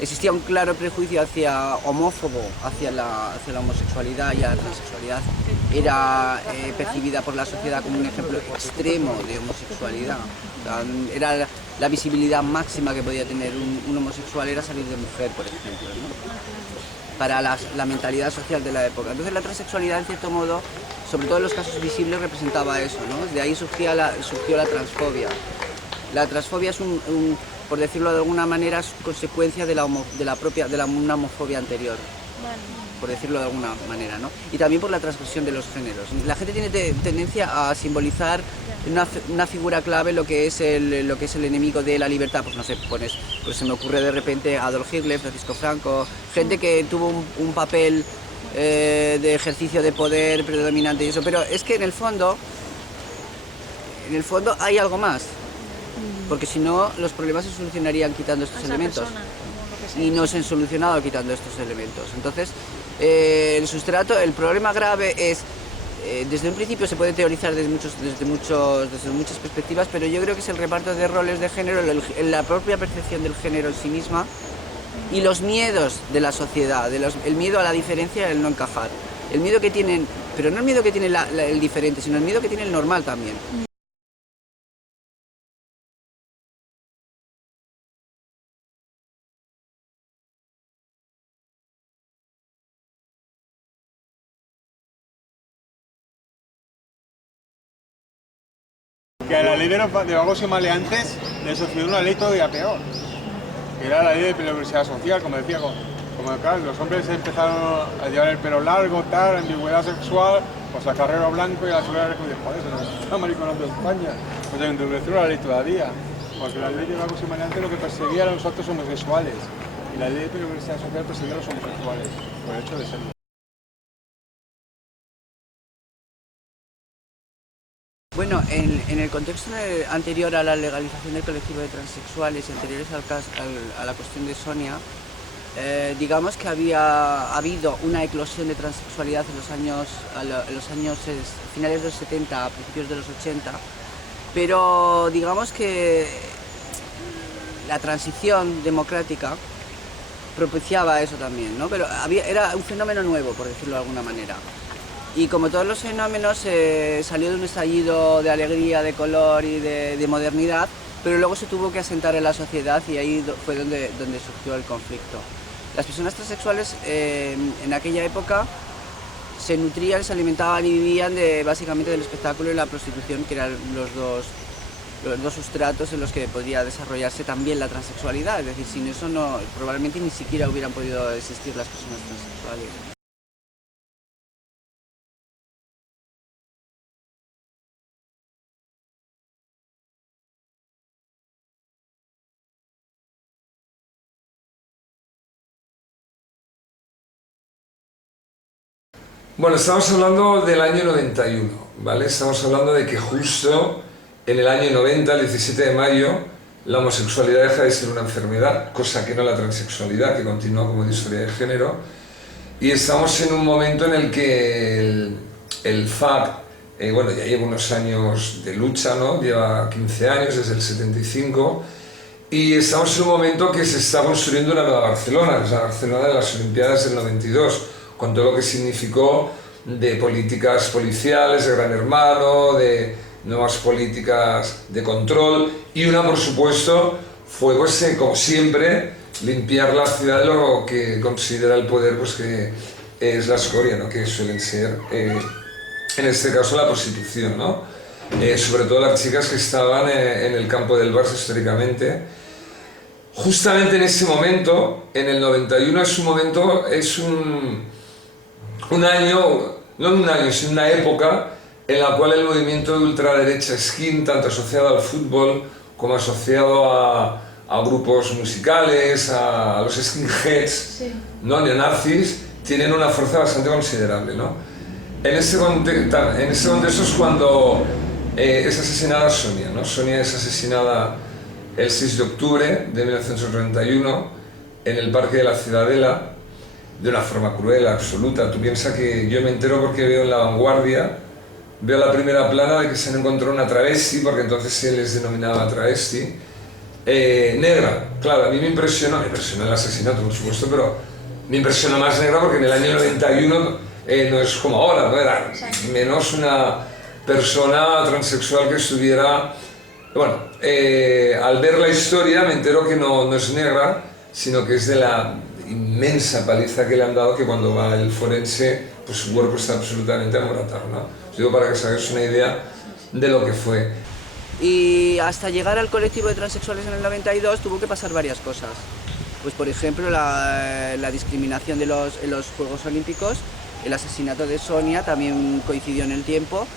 existía un claro prejuicio hacia homófobo, hacia la homosexualidad y a la transexualidad. Era percibida por la sociedad como un ejemplo extremo de homosexualidad. O sea, era la visibilidad máxima que podía tener un homosexual era salir de mujer, por ejemplo, ¿no? Para la mentalidad social de la época. Entonces la transexualidad, en cierto modo, sobre todo en los casos visibles, representaba eso, ¿no? De ahí surgió la transfobia. La transfobia es por decirlo de alguna manera, es consecuencia de una homofobia anterior, por decirlo de alguna manera, ¿no? Y también por la transgresión de los géneros. La gente tiene tendencia a simbolizar una figura clave lo que es el enemigo de la libertad. Pues no sé, pues se me ocurre de repente Adolf Hitler, Francisco Franco, gente que tuvo un papel de ejercicio de poder predominante y eso, pero es que en el fondo hay algo más. Porque si no, los problemas se solucionarían quitando estos elementos. Y no se han solucionado quitando estos elementos. Entonces, el sustrato, el problema grave es, desde un principio se puede teorizar desde muchas perspectivas, pero yo creo que es el reparto de roles de género, la propia percepción del género en sí misma y los miedos de la sociedad, el miedo a la diferencia, el no encajar. El miedo que tienen, pero no el miedo que tiene el diferente, sino el miedo que tiene el normal también. Que a la ley de vagos y maleantes le sucedió una ley todavía peor, que era la ley de peligrosidad social, como decía, como claro, los hombres empezaron a llevar el pelo largo, tal, ambigüedad sexual, pues a carrero blanco y a la seguridad de joder, se nos está mariconando España, pues se endureció la ley todavía, porque la ley de vagos y maleantes lo que perseguía eran los actos homosexuales, y la ley de peligrosidad social perseguía a los homosexuales, por el hecho de serlo. Bueno, en el contexto anterior a la legalización del colectivo de transexuales y anteriores a la cuestión de Sonia, digamos que había habido una eclosión de transexualidad en los años finales de los 70, a principios de los 80, pero digamos que la transición democrática propiciaba eso también, ¿no? Pero era un fenómeno nuevo, por decirlo de alguna manera. Y como todos los fenómenos, salió de un estallido de alegría, de color y de modernidad, pero luego se tuvo que asentar en la sociedad y ahí fue donde surgió el conflicto. Las personas transexuales en aquella época se nutrían, se alimentaban y vivían básicamente del espectáculo y la prostitución, que eran los dos sustratos en los que podría desarrollarse también la transexualidad. Es decir, sin eso probablemente ni siquiera hubieran podido existir las personas transexuales. Bueno, estamos hablando del año 91, ¿vale? Estamos hablando de que justo en el año 90, el 17 de mayo, la homosexualidad deja de ser una enfermedad, cosa que no la transexualidad, que continúa como disforia de género, y estamos en un momento en el que el FAC, bueno, ya lleva unos años de lucha, ¿no? Lleva 15 años, desde el 75, y estamos en un momento que se está construyendo una nueva Barcelona, que es la Barcelona de las Olimpiadas del 92, con todo lo que significó de políticas policiales, de Gran Hermano, de nuevas políticas de control, y una, por supuesto, fue, pues, como siempre, limpiar la ciudad de lo que considera el poder, pues, que es la escoria, ¿no? Que suelen ser, en este caso, la prostitución, ¿no? Sobre todo las chicas que estaban en el campo del Barça históricamente. Justamente en ese momento, en el 91, es un año, no un año, sino una época en la cual el movimiento de ultraderecha skin, tanto asociado al fútbol como asociado a grupos musicales, a los skinheads, sí, ¿no? Neonazis, tienen una fuerza bastante considerable, ¿no? En ese contexto es cuando es asesinada Sonia, ¿no? Sonia es asesinada el 6 de octubre de 1991 en el Parque de la Ciudadela, de una forma cruel, absoluta. Tú piensas que yo me entero porque veo en La Vanguardia, veo la primera plana de que se han encontrado una travesti, porque entonces se les denominaba travesti, Negra, claro, a mí me impresionó el asesinato, por supuesto, pero me impresionó más negra porque en el año 91 no es como ahora, no era menos una persona transexual que estuviera... Bueno, al ver la historia me entero que no es negra, sino que es de la inmensa paliza que le han dado, que cuando va el forense, pues su cuerpo está absolutamente amoratado, ¿no? Os digo para que os hagáis una idea de lo que fue. Y hasta llegar al colectivo de transexuales en el 92 tuvo que pasar varias cosas. Pues por ejemplo la discriminación en los Juegos Olímpicos, el asesinato de Sonia también coincidió en el tiempo,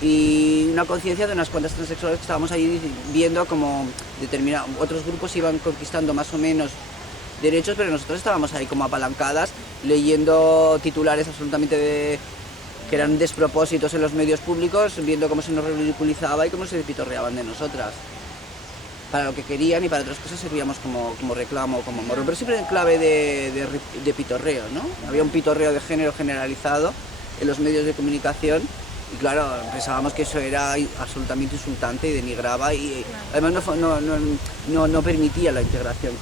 y una conciencia de unas cuantas transexuales que estábamos ahí viendo como otros grupos iban conquistando más o menos derechos, pero nosotros estábamos ahí como apalancadas, leyendo titulares absolutamente que eran despropósitos en los medios públicos, viendo cómo se nos ridiculizaba y cómo se pitorreaban de nosotras. Para lo que querían y para otras cosas servíamos como reclamo, como morro, pero siempre en clave de pitorreo, ¿no? Había un pitorreo de género generalizado en los medios de comunicación y claro, pensábamos que eso era absolutamente insultante y denigraba y además no permitía la integración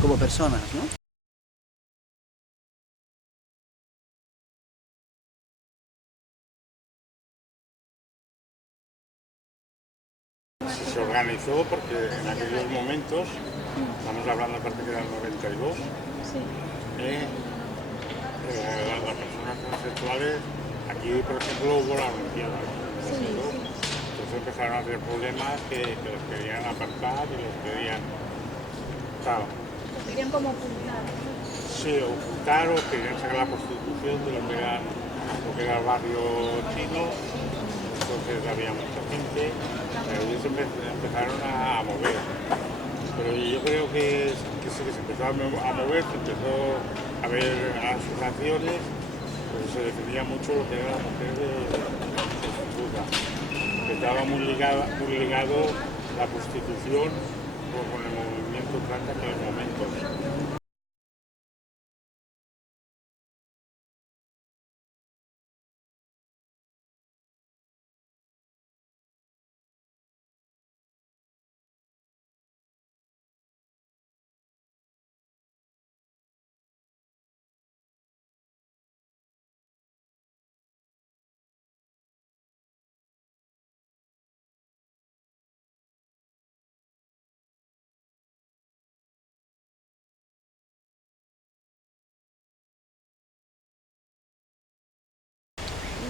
como personas, ¿no? Se organizó porque en aquellos momentos, estamos hablando aparte que era el 92, Sí. las personas transexuales, aquí por ejemplo hubo la Olimpiada, entonces empezaron a hacer problemas que los querían apartar y los querían, claro, Lo querían como ocultar. sí, ocultar o querían sacar la prostitución de lo que era el barrio chino. Entonces había mucha gente, pero ellos empezaron a mover. Pero yo creo que sí que se empezó a mover, se empezó a ver asociaciones, pues se definía mucho lo que era la mujer de prostituta, que estaba muy ligado la prostitución con el movimiento trans en aquellos momentos.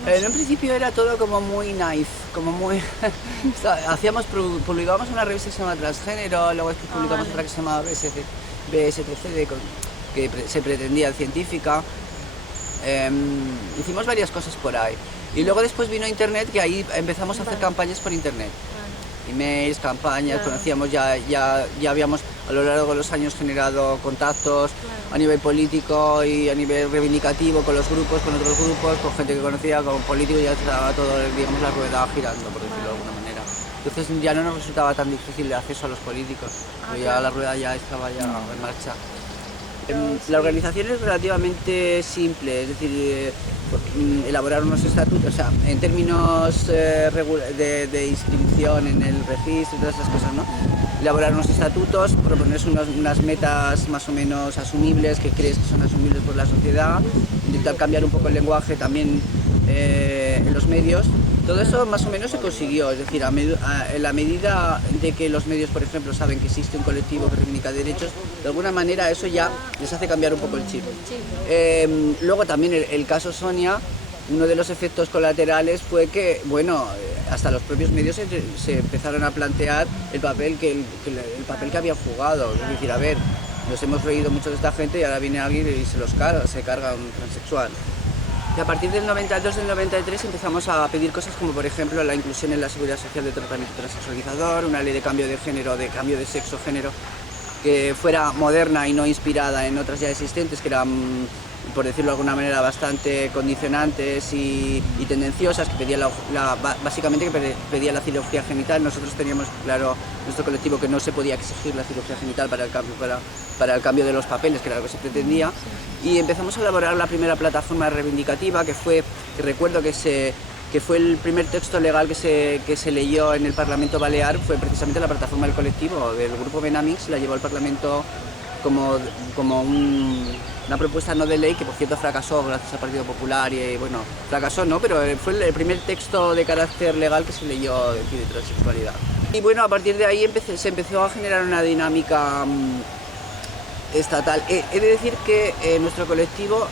En un principio era todo como muy nice, como muy... publicábamos una revista que se llama Transgénero, luego después publicamos otra que se llamaba BSTC, que se pretendía científica. Hicimos varias cosas por ahí. Y luego después vino Internet, que ahí empezamos a hacer campañas por Internet. Emails, campañas, conocíamos, ya habíamos a lo largo de los años generado contactos a nivel político y a nivel reivindicativo con los grupos, con otros grupos, con gente que conocía, con políticos, ya estaba todo, digamos, la rueda girando, por decirlo de alguna manera. Entonces ya no nos resultaba tan difícil el acceso a los políticos, porque ya la rueda ya estaba ya en marcha. La organización es relativamente simple, es decir, elaborar unos estatutos, o sea, en términos de inscripción en el registro y todas esas cosas, ¿no? Elaborar unos estatutos, proponer unas metas más o menos asumibles, que crees que son asumibles por la sociedad, intentar cambiar un poco el lenguaje también en los medios. Todo eso más o menos se consiguió, es decir, en la medida de que los medios, por ejemplo, saben que existe un colectivo que reivindica derechos, de alguna manera eso ya les hace cambiar un poco el chip. Luego también el caso Sonia, uno de los efectos colaterales fue que, bueno, hasta los propios medios se empezaron a plantear el papel que habían jugado, es decir, a ver, nos hemos reído mucho de esta gente y ahora viene alguien y se carga un transexual. Y a partir del 92, del 93 empezamos a pedir cosas como, por ejemplo, la inclusión en la Seguridad Social de tratamiento transexualizador, una ley de cambio de género, de cambio de sexo-género, que fuera moderna y no inspirada en otras ya existentes, que eran, por decirlo de alguna manera, bastante condicionantes y tendenciosas, que pedía básicamente que pedía la cirugía genital. Nosotros teníamos claro, nuestro colectivo, que no se podía exigir la cirugía genital para el cambio de los papeles, que era lo que se pretendía, y empezamos a elaborar la primera plataforma reivindicativa, que recuerdo que que fue el primer texto legal que se leyó en el Parlamento Balear, fue precisamente la plataforma del colectivo del grupo Benamix, la llevó al Parlamento como una propuesta no de ley, que por cierto fracasó gracias al Partido Popular y bueno, fracasó no, pero fue el primer texto de carácter legal que se leyó de transexualidad. Y bueno, a partir de ahí se empezó a generar una dinámica estatal. He de decir que nuestro colectivo,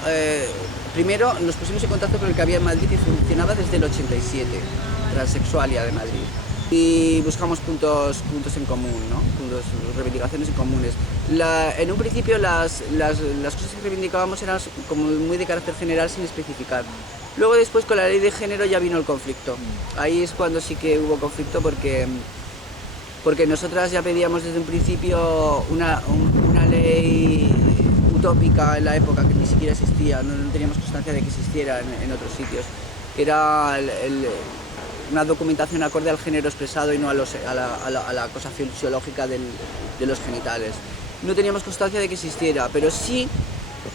primero nos pusimos en contacto con el que había en Madrid y funcionaba desde el 87, Transexualia de Madrid. Y buscamos puntos en común, ¿no? Reivindicaciones en comunes. En un principio las cosas que reivindicábamos eran como muy de carácter general sin especificar. Luego después con la ley de género ya vino el conflicto. Ahí es cuando sí que hubo conflicto porque nosotras ya pedíamos desde un principio una ley utópica en la época que ni siquiera existía, no teníamos constancia de que existiera en otros sitios. Era una documentación acorde al género expresado y no a la cosa fisiológica de los genitales. No teníamos constancia de que existiera, pero sí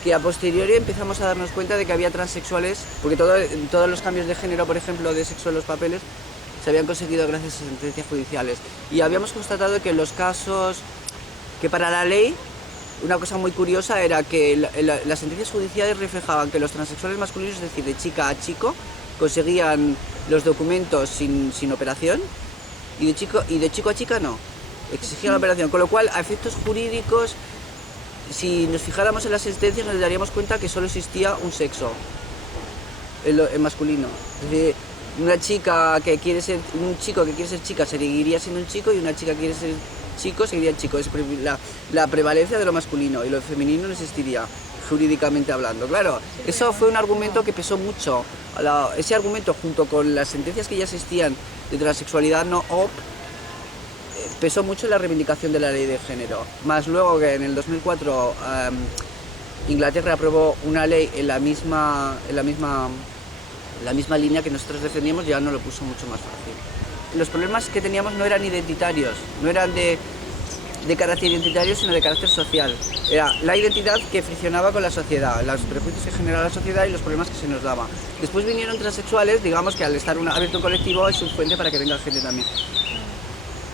que a posteriori empezamos a darnos cuenta de que había transexuales, porque todos los cambios de género, por ejemplo, de sexo en los papeles, se habían conseguido gracias a sentencias judiciales. Y habíamos constatado que en los casos que para la ley, una cosa muy curiosa era que las sentencias judiciales reflejaban que los transexuales masculinos, es decir, de chica a chico, conseguían los documentos sin operación y de chico a chica no, exigían la operación, con lo cual a efectos jurídicos, si nos fijáramos en las sentencias nos daríamos cuenta que solo existía un sexo, el masculino. Es decir, un chico que quiere ser chica seguiría siendo un chico y una chica que quiere ser chico seguiría chico. Es la prevalencia de lo masculino y lo femenino no existiría jurídicamente hablando. Claro, eso fue un argumento que pesó mucho. Ese argumento junto con las sentencias que ya existían de transexualidad no op pesó mucho en la reivindicación de la ley de género. Más luego que en el 2004 Inglaterra aprobó una ley en la misma línea que nosotros defendíamos, ya nos lo puso mucho más fácil. Los problemas que teníamos no eran identitarios, no eran de carácter identitario, sino de carácter social. Era la identidad que friccionaba con la sociedad, los prejuicios que generaba la sociedad y los problemas que se nos daba. Después vinieron transexuales, digamos que al estar abierto un colectivo es un puente para que venga gente también,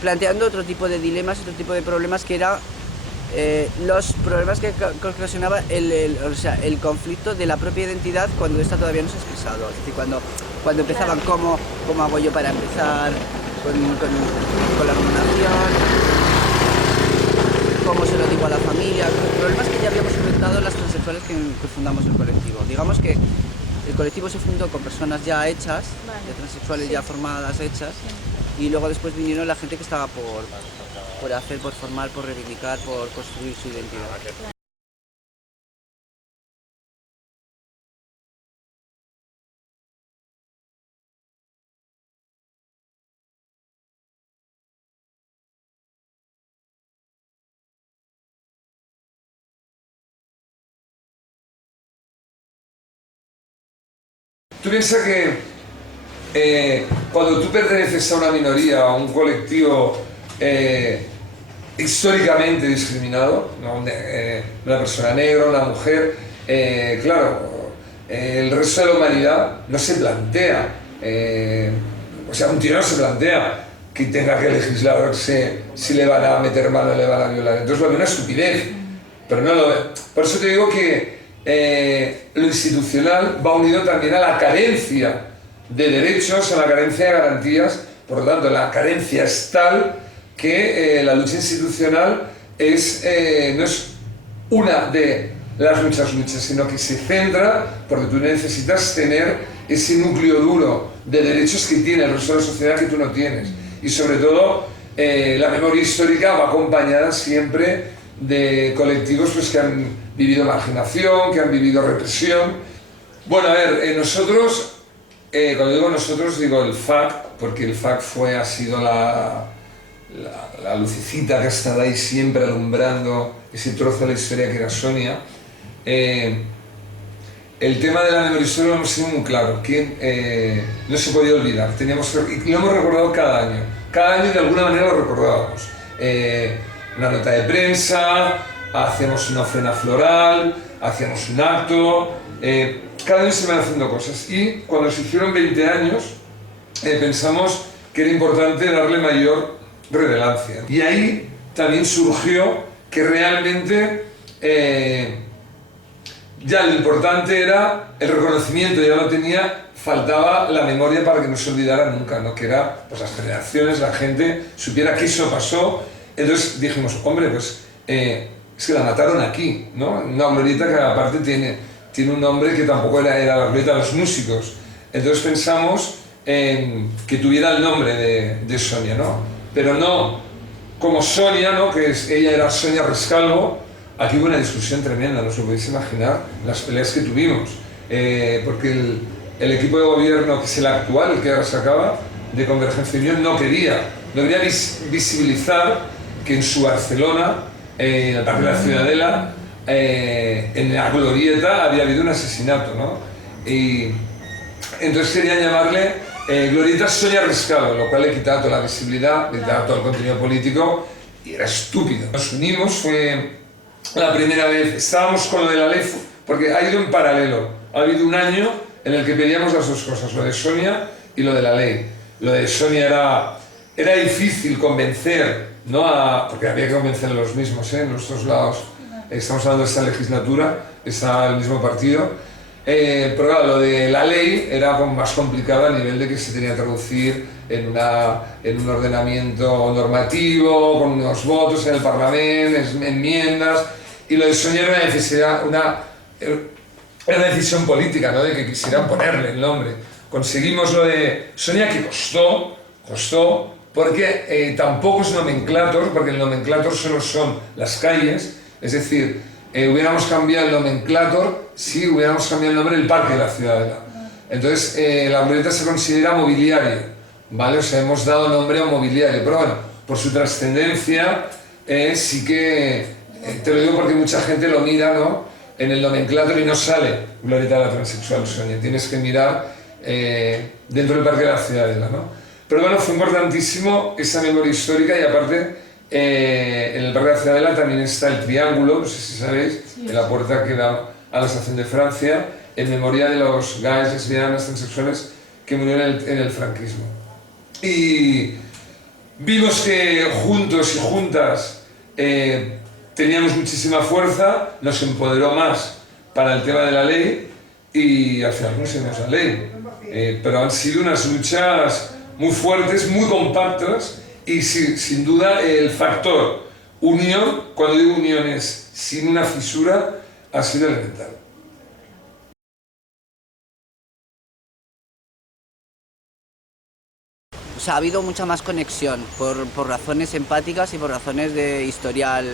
planteando otro tipo de dilemas, otro tipo de problemas que era los problemas que ocasionaba el conflicto de la propia identidad cuando esta todavía no se ha expresado. Es decir, cuando empezaban, ¿cómo hago yo para empezar con la hormonación? ¿Cómo se lo digo a la familia? Problemas que ya habíamos inventado las transexuales que fundamos el colectivo. Digamos que el colectivo se fundó con personas ya hechas, de transexuales ya formadas, hechas, y luego después vinieron la gente que estaba por hacer, por formar, por reivindicar, por construir su identidad. Tú piensas que cuando tú perteneces a una minoría, a un colectivo históricamente discriminado, ¿no? Una persona negra, una mujer, claro, el resto de la humanidad no se plantea, o sea, un tío no se plantea que tenga que legislar si le van a meter mano o le van a violar. Entonces lo ve una estupidez, pero no lo ve. Por eso te digo que lo institucional va unido también a la carencia de derechos, a la carencia de garantías. Por lo tanto, la carencia es tal que la lucha institucional no es una de las muchas luchas, sino que se centra porque tú necesitas tener ese núcleo duro de derechos que tiene el resto de la sociedad que tú no tienes. Y sobre todo, la memoria histórica va acompañada siempre de colectivos pues, que han vivido marginación, que han vivido represión. Bueno, a ver, nosotros, cuando digo nosotros, digo el FAC, porque el FAC ha sido la lucecita que ha estado ahí siempre alumbrando ese trozo de la historia que era Sonia. El tema de la memoria histórica lo hemos sido muy claro, que no se podía olvidar, y lo hemos recordado cada año de alguna manera lo recordábamos. Una nota de prensa, hacemos una ofrenda floral, hacíamos un acto, cada año se van haciendo cosas. Y cuando se hicieron 20 años pensamos que era importante darle mayor relevancia. Y ahí también surgió que realmente ya lo importante era el reconocimiento, ya lo tenía, faltaba la memoria para que no se olvidara nunca, ¿no? Que era, pues las generaciones, la gente supiera que eso pasó. Entonces dijimos, hombre, pues es que la mataron aquí, ¿no? Una glorieta que aparte tiene un nombre que tampoco era la glorieta de los músicos. Entonces pensamos que tuviera el nombre de Sonia, ¿no? Pero no como Sonia, ¿no? Ella era Sonia Rescalvo. Aquí hubo una discusión tremenda, no os lo podéis imaginar, las peleas que tuvimos, porque el equipo de gobierno, que es el actual, el que ahora se acaba, de Convergencia y Unión, no quería visibilizar que en su Barcelona, en el Parque de la Ciudadela, en la glorieta había habido un asesinato, ¿no? Y entonces querían llamarle Glorieta Sonia Rescalvo, lo cual le quitaba toda la visibilidad, le quitaba todo el contenido político y era estúpido. Nos unimos, fue la primera vez, estábamos con lo de la ley, porque ha ido en paralelo. Ha habido un año en el que pedíamos las dos cosas, lo de Sonia y lo de la ley. Lo de Sonia era difícil convencer, ¿no? Porque había que convencer a los mismos, ¿eh? En nuestros lados, estamos hablando de esta legislatura, está el mismo partido. Pero claro, lo de la ley era como más complicado a nivel de que se tenía que traducir en un ordenamiento normativo, con unos votos en el Parlamento, enmiendas, y lo de Sonia era una necesidad, era una decisión política, ¿no? De que quisieran ponerle el nombre. Conseguimos lo de Sonia, que costó, porque tampoco es nomenclator, porque el nomenclator solo son las calles, es decir, hubiéramos cambiado el nomenclator si hubiéramos cambiado el nombre del Parque de la Ciudadela. Entonces, la glorieta se considera mobiliario, ¿vale? O sea, hemos dado nombre a mobiliario, pero bueno, por su trascendencia, sí que, te lo digo porque mucha gente lo mira, ¿no? En el nomenclator y no sale glorieta de la transexual Sonia, tienes que mirar dentro del Parque de la Ciudadela, ¿no? Pero bueno, fue importantísimo esa memoria histórica y aparte, en el Parque de la Ciudadela también está el triángulo, no sé si sabéis, en la puerta que da a la estación de Francia, en memoria de los gays, lesbianas, transexuales que murieron en el franquismo. Y vimos que juntos y juntas teníamos muchísima fuerza, nos empoderó más para el tema de la ley y al final conseguimos la ley. Pero han sido unas luchas muy fuertes, muy compactas y sin duda el factor unión, cuando digo unión es sin una fisura, ha sido elemental. O sea, ha habido mucha más conexión por razones empáticas y por razones de historial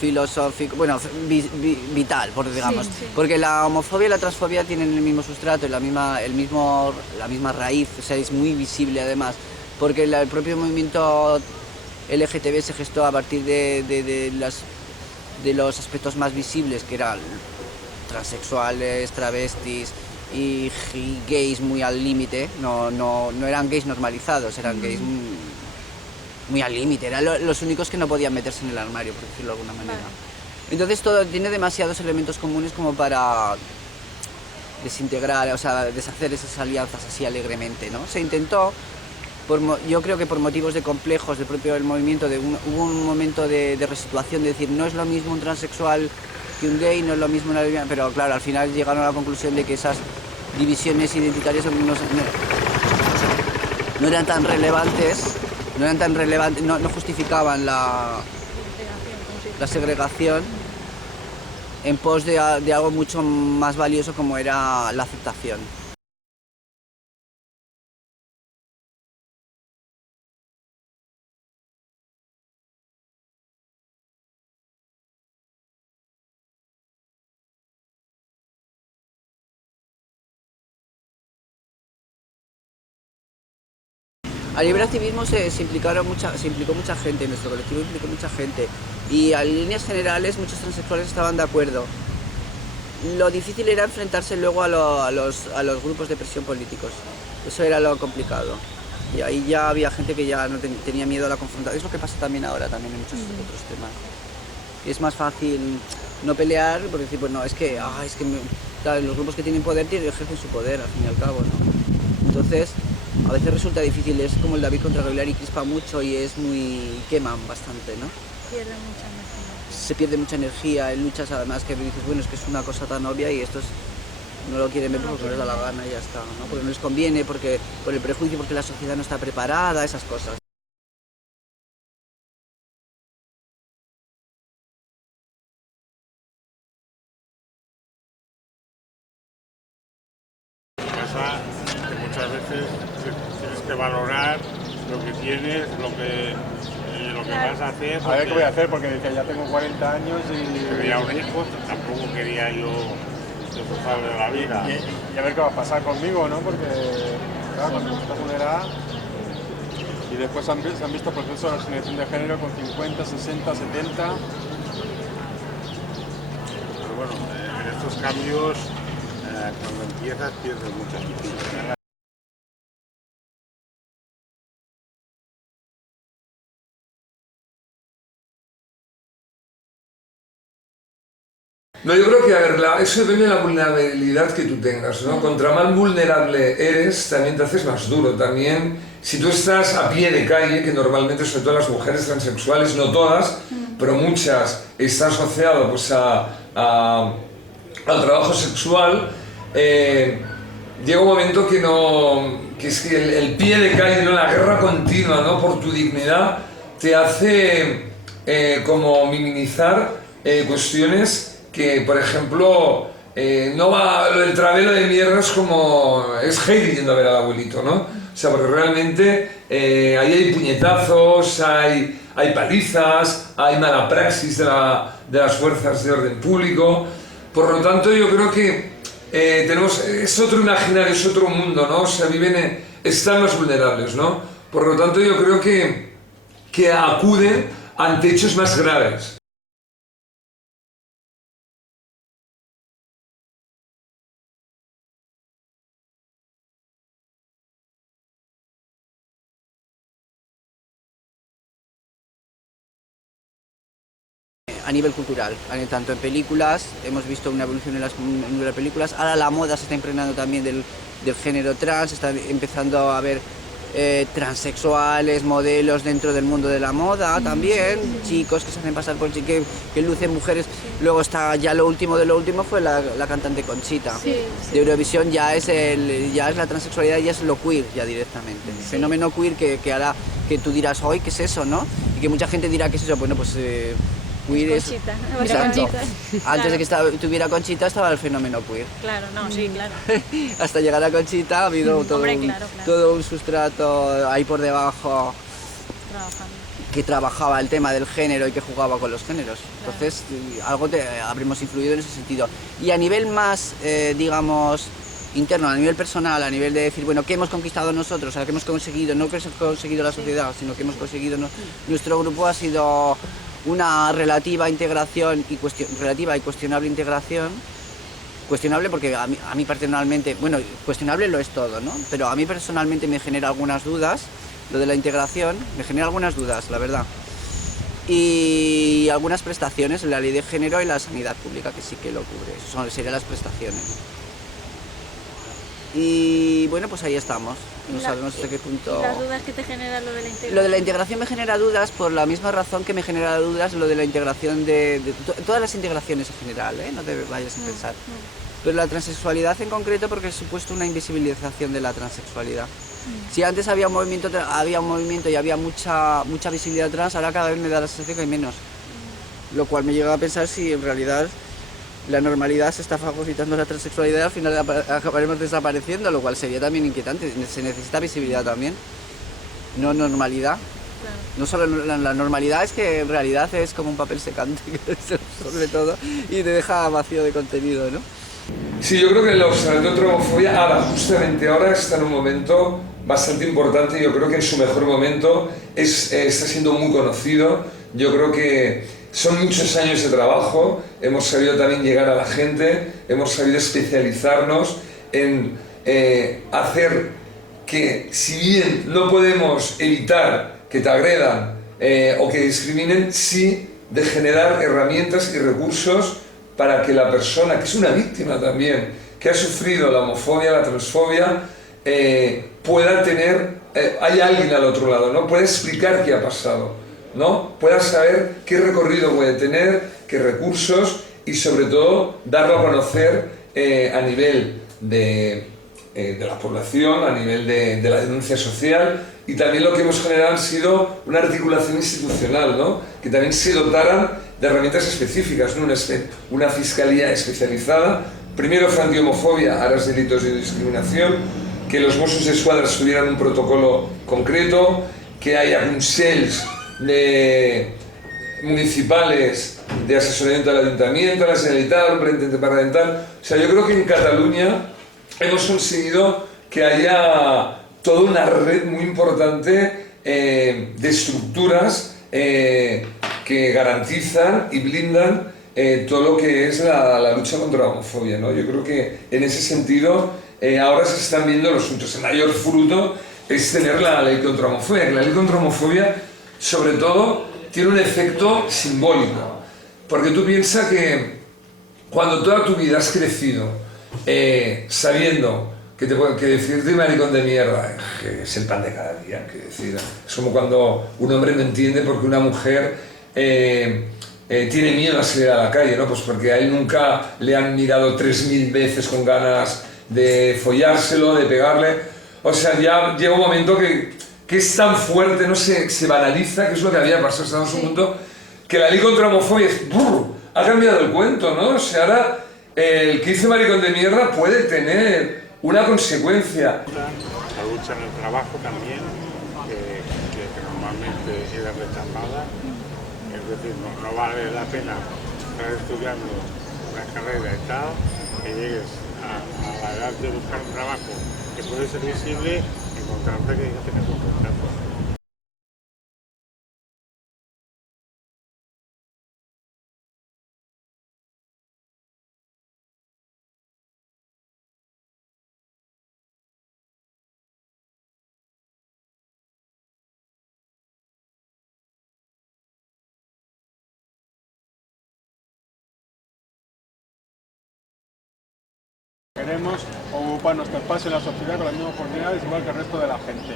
filosófico, bueno, vital, digamos. Sí, sí. Porque la homofobia y la transfobia tienen el mismo sustrato, la misma raíz, o sea, es muy visible además, porque el propio movimiento LGTB se gestó a partir de los aspectos más visibles, que eran transexuales, travestis y gays muy al límite. No eran gays normalizados, eran gays muy al límite, eran los únicos que no podían meterse en el armario, por decirlo de alguna manera. Entonces todo tiene demasiados elementos comunes como para desintegrar, o sea, deshacer esas alianzas así alegremente, ¿no? Se intentó, yo creo que por motivos de complejos del propio movimiento, hubo un momento de resituación, de decir, no es lo mismo un transexual que un gay, no es lo mismo una lesbiana, pero claro, al final llegaron a la conclusión de que esas divisiones identitarias no eran tan relevantes, no justificaban la segregación en pos de algo mucho más valioso como era la aceptación. Al liberactivismo se implicó mucha gente, nuestro colectivo implicó mucha gente y en líneas generales muchos transexuales estaban de acuerdo. Lo difícil era enfrentarse luego a los grupos de presión políticos, eso era lo complicado. Y ahí ya había gente que ya no tenía miedo a la confrontación, es lo que pasa también ahora también en muchos otros temas. Y es más fácil no pelear porque decir, pues no, claro, los grupos que tienen poder ejercen su poder al fin y al cabo, ¿no? Entonces, a veces resulta difícil, es como el David contra Goliat y crispa mucho y es muy... queman bastante, ¿no? Pierde mucha energía. Se pierde mucha energía en luchas, además que dices, bueno, es que es una cosa tan obvia y estos no lo quieren ver porque no les da la gana y ya está, ¿no? Porque no les conviene, porque por el prejuicio, porque la sociedad no está preparada, esas cosas. Pasa que muchas veces tienes que valorar lo que tienes, lo que vas a hacer. A ver qué voy a hacer, porque decía, ya tengo 40 años y... Quería un hijo, tampoco quería yo disfrutar de la vida. Y a ver qué va a pasar conmigo, ¿no? Porque, claro, cuando estás en una edad... Y después se han visto procesos de asignación de género con 50, 60, 70... Pero bueno, en estos cambios, cuando empiezas, pierdes muchas cosas. No, yo creo que, a ver, eso depende de la vulnerabilidad que tú tengas, ¿no? Contra más vulnerable eres, también te haces más duro. También, si tú estás a pie de calle, que normalmente, sobre todo las mujeres transexuales, no todas, pero muchas, está asociado pues al trabajo sexual, llega un momento que es que el pie de calle, ¿no? La guerra continua, ¿no? Por tu dignidad, te hace como minimizar cuestiones que, por ejemplo, no va, lo del travelo de mierda es como... es Heidi yendo a ver al abuelito, ¿no? O sea, porque realmente ahí hay puñetazos, hay palizas, hay mala praxis de las fuerzas de orden público. Por lo tanto, yo creo que es otro imaginario, es otro mundo, ¿no? O sea, están los vulnerables, ¿no? Por lo tanto, yo creo que acuden ante hechos más graves. A nivel cultural, tanto en películas, hemos visto una evolución en las películas, ahora la moda se está impregnando también del género trans, está empezando a haber transexuales, modelos dentro del mundo de la moda también, chicos que se hacen pasar por chicos, que lucen mujeres. Luego está ya lo último de lo último fue la cantante Conchita. Sí. De Eurovisión ya es la transexualidad, ya es lo queer ya directamente. El fenómeno queer que hará que tú dirás, hoy ¿qué es eso, no? Y que mucha gente dirá, ¿qué es eso? Bueno, pues queer es... Conchita, Exacto. Conchita. Antes de que tuviera Conchita estaba el fenómeno queer. Claro, no, sí, claro. Hasta llegar a Conchita ha habido Hombre, claro. todo un sustrato ahí por debajo Trabajando. que trabajaba el tema del género y que jugaba con los géneros. Entonces, algo habremos influido en ese sentido. Y a nivel más, digamos, interno, a nivel personal, a nivel de decir, bueno, ¿qué hemos conquistado nosotros? O sea, ¿qué hemos conseguido? No que hemos conseguido la sociedad, sino que hemos conseguido nuestro grupo ha sido una relativa integración y relativa y cuestionable integración. Cuestionable porque a mí personalmente, bueno, cuestionable lo es todo, ¿no? Pero a mí personalmente me genera algunas dudas, lo de la integración, me genera algunas dudas, la verdad. Y algunas prestaciones, la ley de género y la sanidad pública, que sí que lo cubre, eso serían las prestaciones. Y bueno, pues ahí estamos, no sabemos hasta qué punto... ¿Y las dudas que te genera lo de la integración? Lo de la integración me genera dudas por la misma razón que me genera dudas lo de la integración de todas las integraciones en general, ¿eh? No te vayas a pensar. Pero la transexualidad en concreto porque ha supuesto una invisibilización de la transexualidad. Si antes había un movimiento y había mucha visibilidad trans, ahora cada vez me da la sensación que hay menos. Lo cual me llega a pensar si en realidad la normalidad se está fagocitando la transexualidad y al final acabaremos desapareciendo, lo cual sería también inquietante. Se necesita visibilidad también, no normalidad. Claro. No solo la normalidad, es que en realidad es como un papel secante que se absorbe todo y te deja vacío de contenido, ¿no? Sí, yo creo que el Observatorio de Homofobia justamente ahora está en un momento bastante importante. Yo creo que en su mejor momento está siendo muy conocido. Yo creo que son muchos años de trabajo, hemos sabido también llegar a la gente, hemos sabido especializarnos en hacer que, si bien no podemos evitar que te agredan o que discriminen, sí de generar herramientas y recursos para que la persona, que es una víctima también, que ha sufrido la homofobia, la transfobia, pueda tener, hay alguien al otro lado, ¿no? Pueda explicar qué ha pasado, ¿no? Pueda saber qué recorrido puede tener, qué recursos y sobre todo darlo a conocer a nivel de la población, a nivel de la denuncia social, y también lo que hemos generado ha sido una articulación institucional, ¿no? Que también se dotaran de herramientas específicas, ¿no? Una fiscalía especializada. Primero fue antihomofobia, ahora es delitos de discriminación, que los Mossos d'Esquadra tuvieran un protocolo concreto, que haya consells municipales de asesoramiento al ayuntamiento, a la Generalitat, un plan interdepartamental. O sea, yo creo que en Cataluña hemos conseguido que haya toda una red muy importante de estructuras que garantizan y blindan todo lo que es la lucha contra la homofobia, ¿no? Yo creo que en ese sentido ahora se están viendo los frutos. El mayor fruto es tener la ley contra la homofobia, que la ley contra la homofobia sobre todo tiene un efecto simbólico, porque tú piensas que cuando toda tu vida has crecido sabiendo que decirte maricón de mierda que es el pan de cada día, que decir, es como cuando un hombre no entiende por qué una mujer tiene miedo a salir a la calle, ¿no? Pues porque a él nunca le han mirado 3000 veces con ganas de follárselo, de pegarle. O sea, ya llega un momento que es tan fuerte, no se banaliza, que es lo que había pasado. Estamos en un mundo que la ley contra la homofobia ha cambiado el cuento, ¿no? O sea, ahora el que dice maricón de mierda puede tener una consecuencia. La lucha en el trabajo también, que normalmente era rechazada. Es decir, no vale la pena estar estudiando una carrera y tal, que llegues a la edad de buscar un trabajo que puede ser visible, encontrarte que ya tienes un contrato. Queremos ocupar nuestro espacio en la sociedad con las mismas oportunidades igual que el resto de la gente.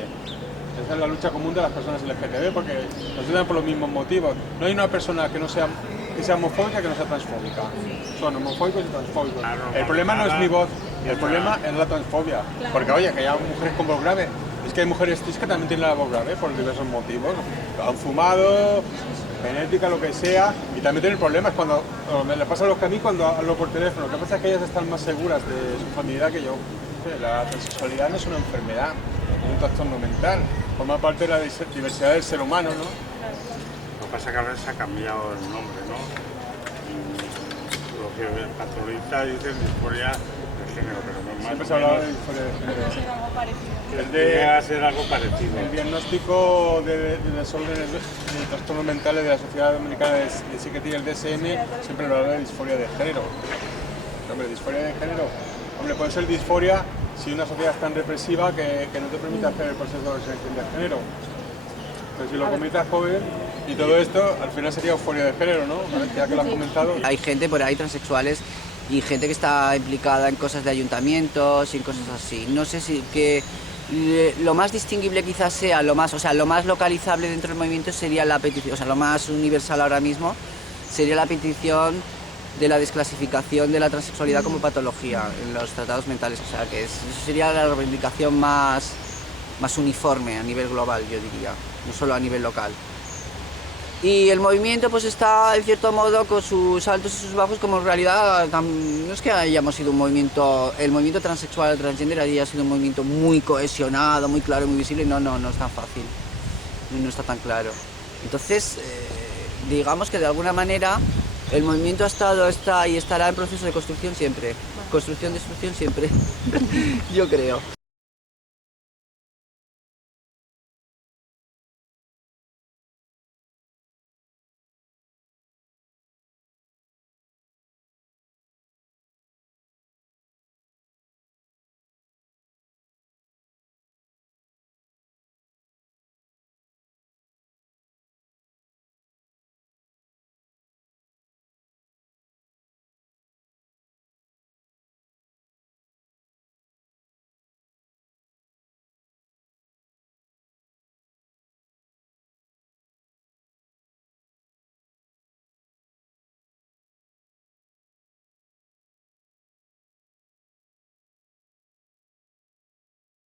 Esa es la lucha común de las personas LGTB, porque nos ayudan por los mismos motivos. No hay una persona que sea homofóbica que no sea transfóbica. Son homofóbicos y transfóbicos. El problema no es mi voz, el problema es la transfobia. Porque oye, que haya mujeres con voz grave. Es que hay mujeres cis que también tienen la voz grave por diversos motivos. Han fumado, genética, lo que sea, y también tienen problemas cuando me le pasa a los que a mí cuando hablo por teléfono. Lo que pasa es que ellas están más seguras de su familia que yo. La transexualidad no es una enfermedad, es un trastorno mental, forma parte de la diversidad del ser humano, ¿no? Lo que pasa es que ahora se ha cambiado el nombre, ¿no? Lo que el patronista dice disforia de género, pero normal. Siempre se hablaba de disforia de género. Algo parecido. Llega a ser algo parecido. El diagnóstico de desórdenes de trastornos mentales de la Sociedad Dominicana de Psiquiatría, el DSM, siempre lo habla de disforia de género. Hombre, disforia de género, hombre, puede ser disforia si una sociedad es tan represiva que no te permite hacer el proceso de selección de género. Pero si lo comentas joven y todo esto, al final sería euforia de género, ¿no? Ya que lo has comentado. Hay gente por ahí transexuales y gente que está implicada en cosas de ayuntamientos y en cosas así. No sé si que lo más distinguible quizás sea lo más localizable dentro del movimiento sería la petición, o sea, lo más universal ahora mismo sería la petición de la desclasificación de la transexualidad como patología en los tratados mentales, o sea, que eso sería la reivindicación más uniforme a nivel global, yo diría, no solo a nivel local. Y el movimiento pues está en cierto modo con sus altos y sus bajos, como en realidad no es que hayamos sido un movimiento, el movimiento transexual, transgénero haya sido un movimiento muy cohesionado, muy claro, muy visible, no es tan fácil, no está tan claro. Entonces, digamos que de alguna manera el movimiento ha estado, está y estará en proceso de construcción siempre, construcción, destrucción siempre, yo creo.